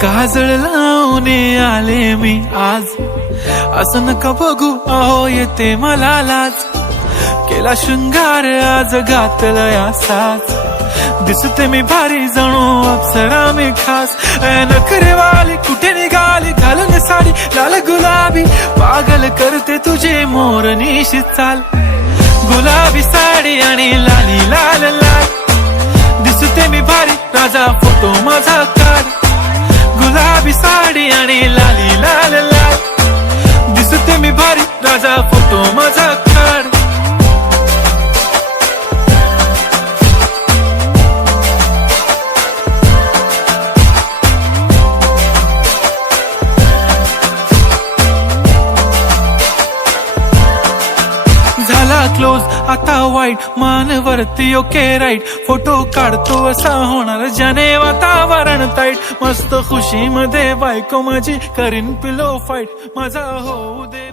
काजळ लावून आले मी आज, असं नका बघू अहो येते मला लाज. केला शृंगार आज घातला असाच, दिसते मी भारी जणू अप्सरा मी खास. नखरेवाली कुठे निघाली घालून साडी लाल गुलाबी, पागल करते तुझे मोरनीशी चाल. गुलाबी साडी आणि लाली लाल लाल, दिसते मी भारी राजा फोटो माझा काढ. गुलाबी साडी आणि लाली लाल लाल, दिसते मी भारी राजा फोटो माझा काढ. झाला क्लोज आता वाईट, मान वरती ओके राईट. फोटो काढतो असा होणार ज्याने वातावरण ताईट. मस्त खुशी मध्ये बायको माझी करीन पिलो फाईट, माझा होऊ दे.